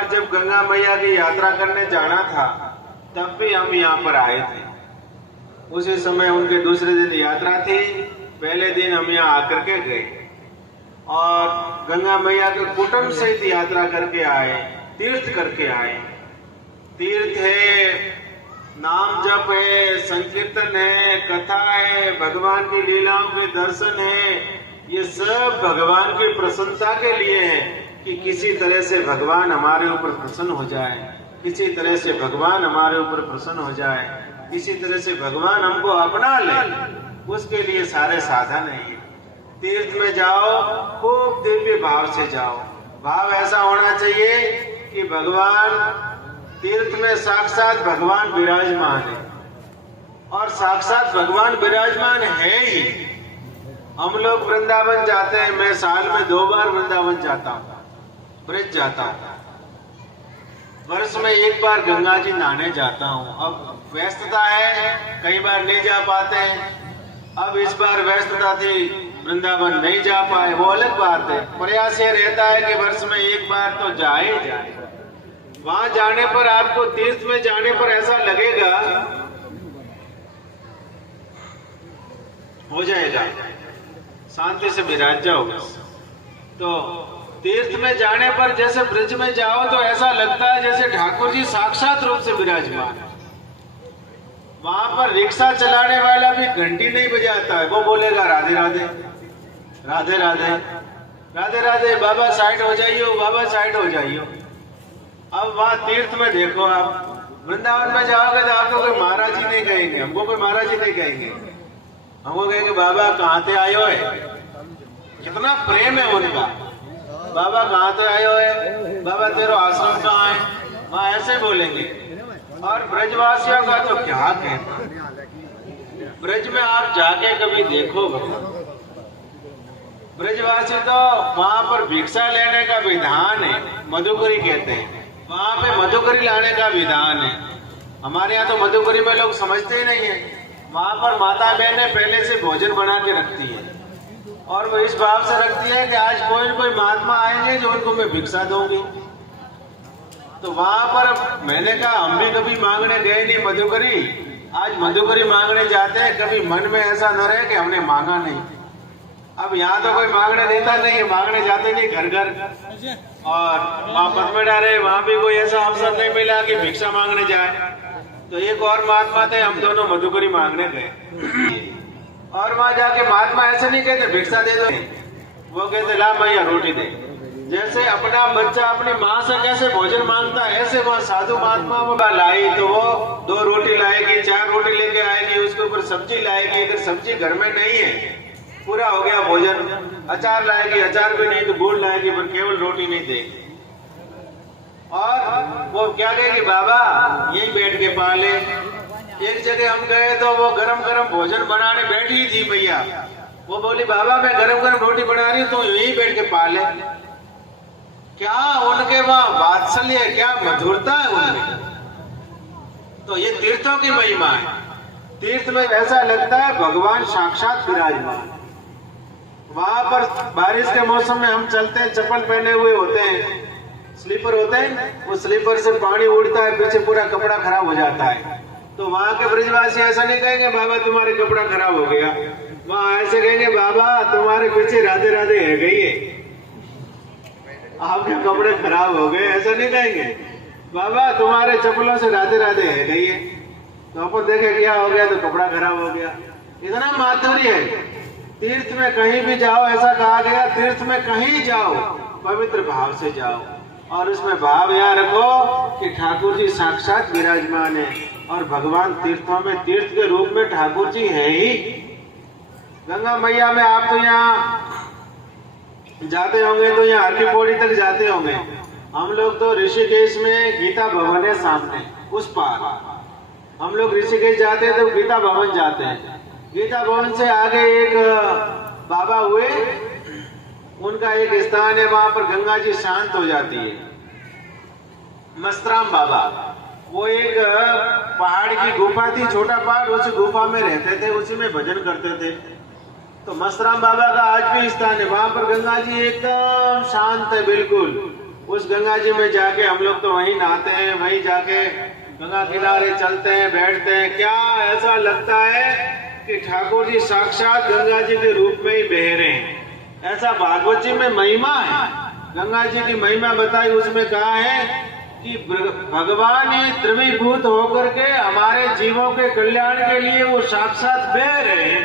बार जब गंगा मैया की यात्रा करने जाना था तब भी हम यहाँ पर आए थे। उसी समय उनके दूसरे दिन यात्रा थी, पहले दिन हम यहाँ आकर के गए और गंगा मैया के कुटुंब सहित यात्रा करके आए, तीर्थ करके आए। तीर्थ है, नाम जप है, संकीर्तन है, कथा है, भगवान की लीलाओं के दर्शन है। ये सब भगवान की प्रसन्नता के लिए है कि किसी तरह से भगवान हमारे ऊपर प्रसन्न हो जाए, किसी तरह से भगवान हमारे ऊपर प्रसन्न हो जाए, किसी तरह से भगवान हमको अपना ले, उसके लिए सारे साधन है। तीर्थ में जाओ, खूब दिव्य भाव से जाओ। भाव ऐसा होना चाहिए कि भगवान तीर्थ में साक्षात भगवान विराजमान है और साक्षात भगवान विराजमान है ही। हम लोग वृंदावन जाते हैं, मैं साल में 2 बार वृंदावन जाता हूँ, ब्रज जाता हूँ। वर्ष में 1 बार गंगा जी नहाने जाता हूँ। अब व्यस्तता है, कई बार नहीं जा पाते हैं। अब इस बार व्यस्तता थी, वृंदावन नहीं जा पाए, वो अलग बात है। प्रयास ये रहता है कि वर्ष में 1 बार तो जाए। वहां जाने पर आपको, तीर्थ में जाने पर ऐसा लगेगा हो जाएगा, शांति से विराज जाओ बस। तो तीर्थ में जाने पर जैसे ब्रज में जाओ तो ऐसा लगता है जैसे ठाकुर जी साक्षात रूप से विराजमान है। वहां पर रिक्शा चलाने वाला भी घंटी नहीं बजाता है, वो बोलेगा राधे राधे राधे राधे राधे राधे, बाबा साइड हो जाइयो, बाबा साइड हो जाइयो। अब वहां तीर्थ में देखो, आप वृंदावन में जाओगे तो आपको कोई महाराज जी नहीं कहेंगे, हमको कोई महाराज जी नहीं कहेंगे, हमको कहेंगे बाबा कहाँ से आयो है। कितना प्रेम है उनका, बाबा कहाँ से आयो है, बाबा तेरा आश्रम कहाँ है, वहां ऐसे बोलेंगे। और ब्रजवासियों का तो क्या कहना, ब्रज में आप जाके कभी देखो, ब्रजवासी तो वहां पर भिक्षा लेने का विधान है, मधुकरी कहते हैं, वहां पे मधुकरी लाने का विधान है। हमारे यहाँ तो मधुकरी में लोग समझते ही नहीं है। वहां पर माता बहनें पहले से भोजन बना के रखती है और वो इस भाव से रखती है कि आज कोई न कोई महात्मा आएंगे जो उनको मैं भिक्षा दूंगी। तो वहां पर मैंने कहा हम भी कभी मांगने गए नहीं मधुकरी, आज मधुकरी मांगने जाते हैं, कभी मन में ऐसा न रहे कि हमने मांगा नहीं। अब यहाँ तो कोई मांगने देता नहीं है, मांगने जाते नहीं घर घर, और वहाँ पद्मेड़ा रहे, वहाँ भी कोई ऐसा अवसर नहीं मिला कि भिक्षा मांगने जाए। तो एक और महात्मा थे, हम दोनों मधुकरी मांगने गए और वहाँ जाके महात्मा ऐसे नहीं कहते भिक्षा दे दो, वो कहते ला भैया रोटी दे। जैसे अपना बच्चा अपनी माँ से कैसे भोजन मांगता है, ऐसे वहाँ साधु महात्मा वो लाई तो वो 2 रोटी लाएगी, 4 रोटी लेके आएगी, उसके ऊपर सब्जी लाएगी, अगर सब्जी घर में नहीं है, पूरा हो गया भोजन। अचार लाएगी, अचार भी नहीं तो गुड़ लाएगी, पर केवल रोटी नहीं देगी। और वो क्या कहेगी बाबा यही बैठ के पाले। एक जगह हम गए तो वो गरम गरम भोजन बनाने बैठी थी भैया, वो बोली बाबा मैं गरम गरम रोटी बना रही हूँ तो यही बैठ के पाले। क्या उनके वहाँ वात्सल्य, क्या मधुरता है उनमें। तो ये तीर्थों की महिमा है। तीर्थ में ऐसा लगता है भगवान साक्षात विराजमान। वहां पर बारिश के मौसम में हम चलते हैं, चप्पल पहने हुए होते हैं, स्लीपर होते हैं, वो स्लीपर से पानी उड़ता है, पीछे पूरा कपड़ा खराब हो जाता है। तो वहां के ब्रजवासी ऐसा नहीं कहेंगे बाबा तुम्हारे कपड़ा खराब हो गया, वहां ऐसे कहेंगे बाबा तुम्हारे पीछे राधे राधे है गई है, आपके कपड़े खराब हो गए, ऐसा नहीं कहेंगे बाबा तुम्हारे चप्पलों से राधे राधे है गई है। तो अपन देखे क्या हो गया, तो कपड़ा खराब हो गया। इतना माधुर्य है तीर्थ में। कहीं भी जाओ, ऐसा कहा गया तीर्थ में कहीं जाओ पवित्र भाव से जाओ, और उसमें भाव यहाँ रखो कि ठाकुर जी साक्षात विराजमान है और भगवान तीर्थों में तीर्थ के रूप में ठाकुर जी है ही। गंगा मैया में आप तो यहाँ जाते होंगे, तो यहाँ हरकी पौड़ी तक जाते होंगे। हम लोग तो ऋषिकेश में गीता भवन है सामने, उस पार हम लोग ऋषिकेश जाते हैं तो गीता भवन जाते हैं। गीता भवन से आगे एक बाबा हुए, उनका एक स्थान है, वहां पर गंगा जी शांत हो जाती है, मस्तराम बाबा। वो एक पहाड़ की गुफा थी, छोटा पहाड़, उस गुफा में रहते थे, उसी में भजन करते थे। तो मस्तराम बाबा का आज भी स्थान है, वहां पर गंगा जी एकदम शांत है बिल्कुल। उस गंगा जी में जाके हम लोग तो वहीं नहाते हैं, वहीं जाके गंगा किनारे चलते हैं, बैठते हैं। क्या ऐसा लगता है कि ठाकुर जी साक्षात गंगा जी के रूप में ही बह रहे हैं। ऐसा भागवत जी में महिमा है, गंगा जी की महिमा बताई, उसमें कहा है कि भगवान ही द्रवीभूत होकर के हमारे जीवों के कल्याण के लिए वो साक्षात बह रहे हैं।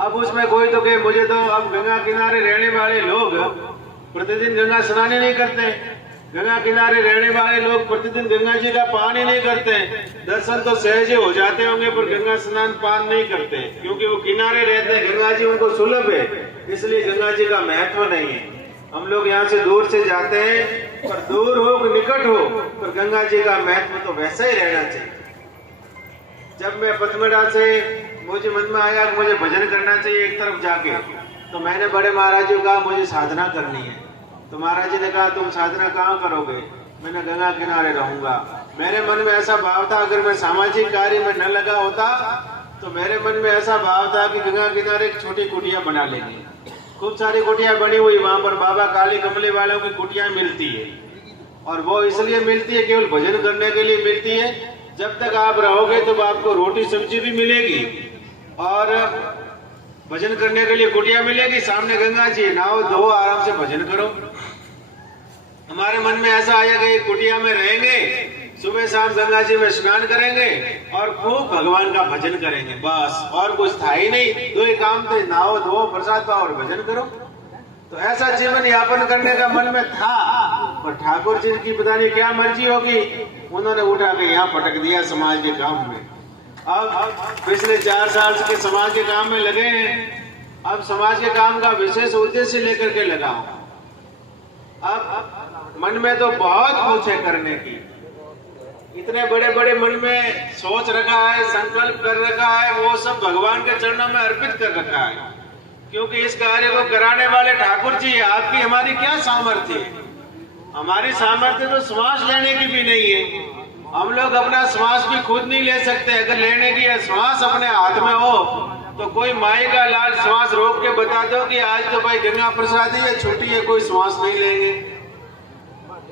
अब उसमें कोई तो कहे मुझे तो, अब गंगा किनारे रहने वाले लोग प्रतिदिन गंगा स्नान नहीं करते, गंगा किनारे रहने वाले लोग प्रतिदिन गंगा जी का पान ही नहीं करते, दर्शन तो सहज हो जाते होंगे पर गंगा स्नान पान नहीं करते, क्योंकि वो किनारे रहते हैं, गंगा जी उनको सुलभ है, इसलिए गंगा जी का महत्व नहीं है। हम लोग यहाँ से दूर से जाते हैं, पर दूर हो कि निकट हो, पर गंगा जी का महत्व तो वैसा ही रहना चाहिए। जब मैं पथमढ़ा से मुझे मन में आया कि मुझे भजन करना चाहिए एक तरफ जाके, तो मैंने बड़े महाराज जी को कहा मुझे साधना करनी है। तो महाराज जी ने कहा तुम साधना कहाँ करोगे? मैंने गंगा किनारे रहूंगा। मेरे मन में ऐसा भाव था अगर मैं सामाजिक कार्य में न लगा होता तो मेरे मन में ऐसा भाव था कि गंगा किनारे एक छोटी कुटिया बना लेंगे। खूब सारी कुटिया बनी हुई वहां पर बाबा काली कमले वालों की कुटिया मिलती है, और वो इसलिए मिलती है केवल भजन करने के लिए मिलती है। जब तक आप रहोगे तो आपको रोटी सब्जी भी मिलेगी और भजन करने के लिए कुटिया मिलेगी, सामने गंगा जी, नहाओ धो आराम से भजन करो। हमारे मन में ऐसा आया कि कुटिया में रहेंगे, सुबह शाम गंगा जी में स्नान करेंगे और खूब भगवान का भजन करेंगे, बस और कुछ था ही नहीं। दो ही काम थे, नहाओ धो प्रसाद पाओ और भजन करो। तो ऐसा जीवन यापन करने का मन में था, पर ठाकुर जी की पता नहीं क्या मर्जी होगी, उन्होंने उठा के यहाँ पटक दिया समाज के काम में। अब पिछले 4 साल के समाज के काम में लगे हैं। अब समाज के काम का विशेष उद्देश्य लेकर के लगा हूं। अब मन में तो बहुत कुछ है करने की, इतने बड़े बड़े मन में सोच रखा है, संकल्प कर रखा है, वो सब भगवान के चरणों में अर्पित कर रखा है। क्योंकि इस कार्य को कराने वाले ठाकुर जी, आपकी हमारी क्या सामर्थ्य है? हमारी सामर्थ्य तो श्वास लेने की भी नहीं है। हम लोग अपना श्वास भी खुद नहीं ले सकते। अगर लेने की श्वास अपने हाथ में हो तो कोई माई का लाल श्वास रोक के बता दो कि आज तो भाई गंगा प्रसादी है, छुट्टी है, कोई श्वास नहीं लेंगे।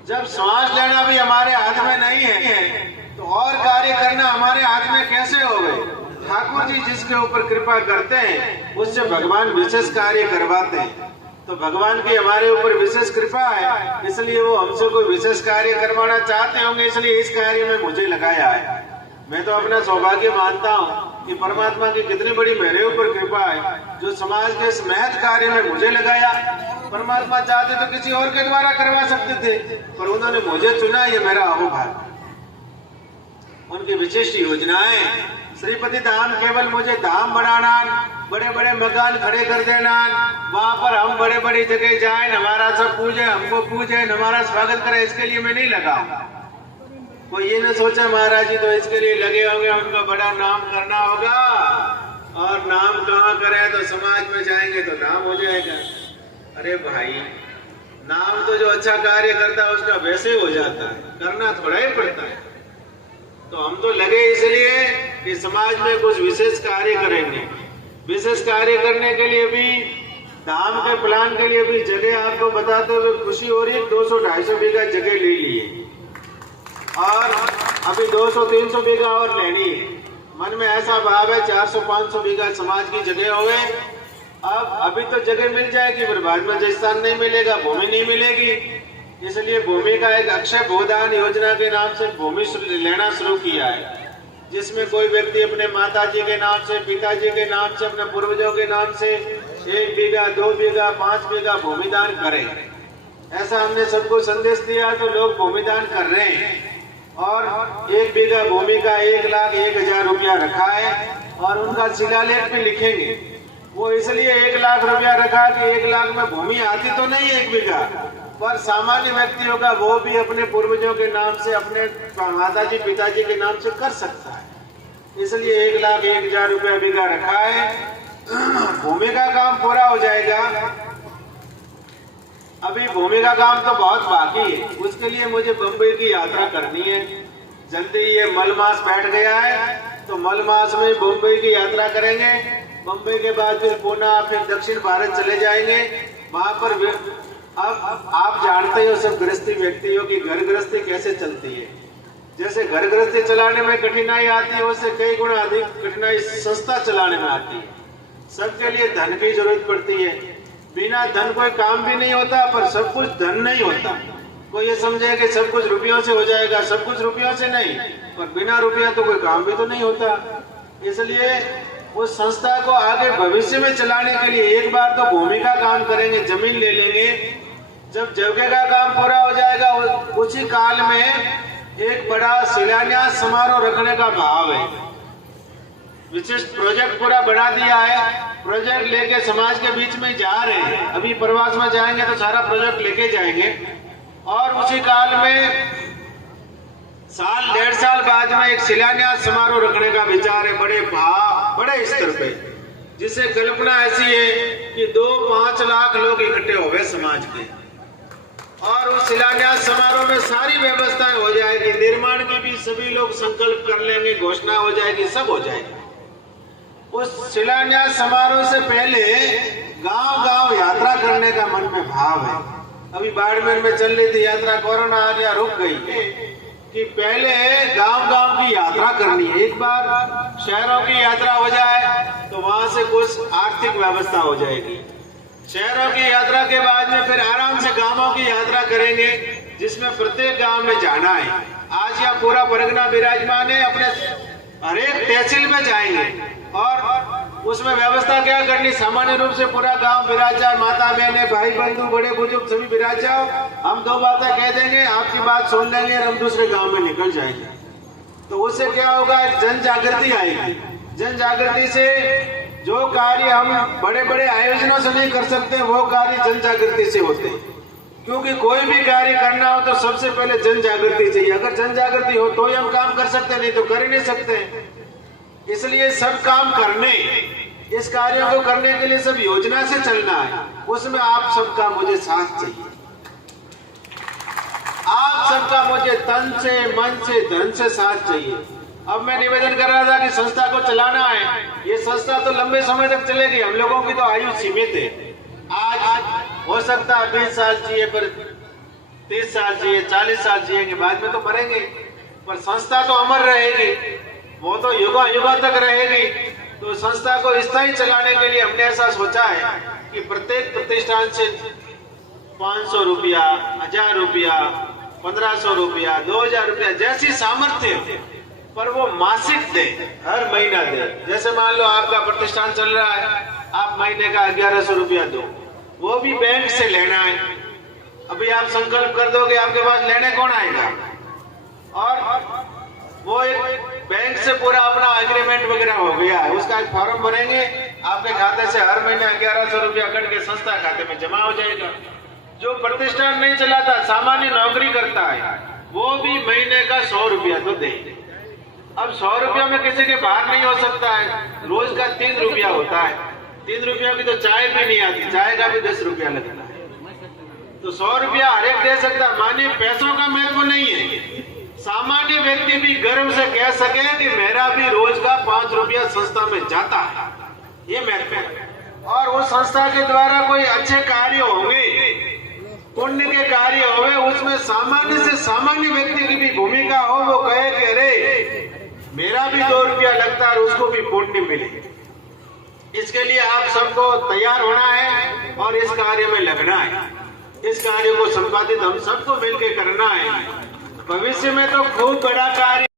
जब श्वास लेना भी हमारे हाथ में नहीं है तो और कार्य करना हमारे हाथ में कैसे हो गए? ठाकुर जी जिसके ऊपर कृपा करते हैं उससे भगवान विशेष कार्य करवाते हैं। तो भगवान की हमारे ऊपर विशेष कृपा है, इसलिए वो हमसे कोई विशेष कार्य करवाना चाहते होंगे, इसलिए इस कार्य में मुझे लगाया है। मैं तो अपना सौभाग्य मानता हूँ कि परमात्मा की कितनी बड़ी मेरे ऊपर कृपा है, जो समाज के इस महत कार्य में मुझे लगाया। परमात्मा चाहते तो किसी और के द्वारा करवा सकते थे, पर उन्होंने मुझे चुना, ये मेरा अहोभाग्य। उनकी विशिष्ट योजनाएं, श्रीपति धाम केवल मुझे धाम बनाना, बड़े बड़े मकान खड़े कर देना, वहां पर हम बड़े बड़ी जगह जाएं, हमारा सब पूजे, हमको पूजे, हमारा स्वागत करें, इसके लिए मैं नहीं लगा। कोई ये न सोचे महाराज जी तो इसके लिए लगे होंगे, उनका बड़ा नाम करना होगा, और नाम कहाँ करें तो समाज में जाएंगे तो नाम हो जाएगा। अरे भाई, नाम तो जो अच्छा कार्य करता है उसका वैसे हो जाता है, करना थोड़ा ही पड़ता है। तो हम तो लगे इसलिए कि समाज में कुछ विशेष कार्य करेंगे। विशेष कार्य करने के लिए भी, धाम के प्लान के लिए भी जगह आपको बताते हुए खुशी हो रही है। 200-250 बीघा जगह ले लिए और अभी 200-300 बीघा और लेनी है। मन में ऐसा भाव है 400-500 बीघा समाज की जगह हो गए। अब अभी तो जगह मिल जाएगी, फिर बाद में स्थान नहीं मिलेगा, भूमि नहीं मिलेगी। इसलिए भूमि का एक अक्षय भूदान योजना के नाम से भूमि लेना शुरू किया है, जिसमें कोई व्यक्ति अपने माता जी के नाम से, पिताजी के नाम से, अपने पूर्वजों के नाम से 1 बीघा, 2 बीघा, 5 बीघा भूमि दान करे। ऐसा हमने सबको संदेश दिया तो लोग भूमि दान कर रहे हैं। और 1 बीघा भूमि का 1,01,000 रुपया रखा है और उनका शिलालेख भी लिखेंगे। वो इसलिए 1 लाख रुपया रखा कि 1 लाख में भूमि आती तो नहीं 1 बीघा, पर सामान्य व्यक्ति होगा वो भी अपने पूर्वजों के नाम से, अपने माताजी पिताजी के नाम से कर सकता है। इसलिए 1,01,000 रुपया बीघा रखा है। भूमि का काम पूरा हो जाएगा। अभी भूमि का काम तो बहुत बाकी है, उसके लिए मुझे बम्बई की यात्रा करनी है। जल्दी ये मल मास बैठ गया है तो मल मास में बम्बई की यात्रा करेंगे। बम्बई के बाद फिर पूना, फिर दक्षिण भारत चले जाएंगे। वहां पर अब आप जानते हो सब गृहस्थी व्यक्तियों की घर गृहस्थी कैसे चलती है। जैसे घर गृहस्थी चलाने में कठिनाई आती है, उससे कई गुना अधिक कठिनाई संस्था चलाने में आती है। सबके लिए धन की जरूरत पड़ती है। बिना धन कोई काम भी नहीं होता, पर सब कुछ धन नहीं होता। कोई ये समझे कि सब कुछ रुपयों से हो जाएगा, सब कुछ रुपयों से नहीं, पर बिना रुपया तो कोई काम भी तो नहीं होता। इसलिए उस संस्था को आगे भविष्य में चलाने के लिए एक बार तो भूमि का काम करेंगे, जमीन ले लेंगे। जब जगह का काम पूरा हो जाएगा, उसी काल में एक बड़ा शिलान्यास समारोह रखने का भाव है। विशिष्ट प्रोजेक्ट पूरा बढ़ा दिया है, प्रोजेक्ट लेके समाज के बीच में जा रहे हैं। अभी प्रवास में जाएंगे तो सारा प्रोजेक्ट लेके जाएंगे, और उसी काल में साल डेढ़ साल बाद में एक शिलान्यास समारोह रखने का विचार है, बड़े भाव बड़े स्तर पे, जिसे कल्पना ऐसी है कि 2-5 लाख लोग इकट्ठे हो गए समाज के, और उस शिलान्यास समारोह में सारी व्यवस्थाएं हो जाएगी। निर्माण की भी सभी लोग संकल्प कर लेंगे, घोषणा हो जाएगी, सब हो जाएगी। उस शिलान्यास समारोह से पहले गांव-गांव यात्रा करने का मन में भाव है। अभी बाड़मेर में चल रही थी यात्रा, कोरोना आ गया, रुक गई, कि पहले गांव-गांव की यात्रा करनी है। एक बार शहरों की यात्रा हो जाए तो वहां से कुछ आर्थिक व्यवस्था हो जाएगी। शहरों की यात्रा के बाद में फिर आराम से गांवों की यात्रा करेंगे, जिसमें प्रत्येक गांव में जाना है। आज यहाँ पूरा परगना विराजमान है, अपने हर एक तहसील में जाएंगे, और उसमें व्यवस्था क्या करनी, सामान्य रूप से पूरा गांव विराज जाए, माता बहने भाई बंधु बड़े बुजुर्ग सभी विराज जाओ। हम 2 बातें कह देंगे, आपकी बात सुन लेंगे और हम दूसरे गांव में निकल जाएंगे। तो उससे क्या होगा, एक जन जागृति आएगी। जन जागृति से जो कार्य हम बड़े बड़े आयोजनों से नहीं कर सकते, वो कार्य जन जागृति से होते हैं। क्योंकि कोई भी कार्य करना हो तो सबसे पहले जन जागृति चाहिए। अगर जन जागृति हो तो ही हम काम कर सकते, नहीं तो कर ही नहीं सकते। इसलिए सब काम करने, इस कार्यों को करने के लिए सब योजना से चलना है। उसमें आप सबका मुझे साथ चाहिए, आप सबका मुझे तन से मन से धन से साथ चाहिए। अब मैं निवेदन कर रहा था कि संस्था को चलाना है, ये संस्था तो लंबे समय तक चलेगी। हम लोगों की तो आयु सीमित है। आज हो सकता है 20 साल चाहिए, पर 30 साल चाहिए, 40 साल जिएंगे, बाद में तो मरेंगे, पर संस्था तो अमर रहेगी, वो तो युगों युगों तक रहेगी। तो संस्था को स्थायी चलाने के लिए हमने ऐसा सोचा है कि प्रत्येक प्रतिष्ठान से 500 रुपया, 1000 रुपया, 1500 रुपया, 2000 रुपया, जैसी सामर्थ्य, पर वो मासिक दे, हर महीना दे। जैसे मान लो आपका प्रतिष्ठान चल रहा है, आप महीने का 1100 रुपया दो, वो भी बैंक से लेना है। अभी आप संकल्प कर दोगे, आपके पास लेने कौन आएगा, और वो एक बैंक से पूरा अपना एग्रीमेंट वगैरह हो गया है, उसका एक फॉर्म भरेंगे, आपके खाते से हर महीने 1100 रुपया कट के संस्था खाते में जमा हो जाएगा। जो प्रतिष्ठान नहीं चलाता, सामान्य नौकरी करता है, वो भी महीने का 100 रुपया तो दे। अब 100 रुपया में किसी के बाहर नहीं हो सकता है, रोज का 3 रुपया होता है। 3 रुपया की तो चाय भी नहीं आती, चाय का भी 10 रुपया लगता है। तो 100 रुपया हर एक दे सकता है। माने पैसों का महत्व नहीं है, सामान्य व्यक्ति भी गर्व से कह सके कि मेरा भी रोज का 5 रुपया संस्था में जाता है, ये महत्व है। और उस संस्था के द्वारा कोई अच्छे कार्य होंगे, पुण्य के कार्य होंगे, उसमें सामान्य से सामान्य व्यक्ति की भी भूमिका हो, वो कहे कि अरे मेरा भी 2 रुपया लगता है, उसको भी पुण्य मिले। इसके लिए आप सबको तैयार होना है और इस कार्य में लगना है। इस कार्य को संपादित हम सबको मिलकर करना है। भविष्य में तो खूब बड़ा कार्य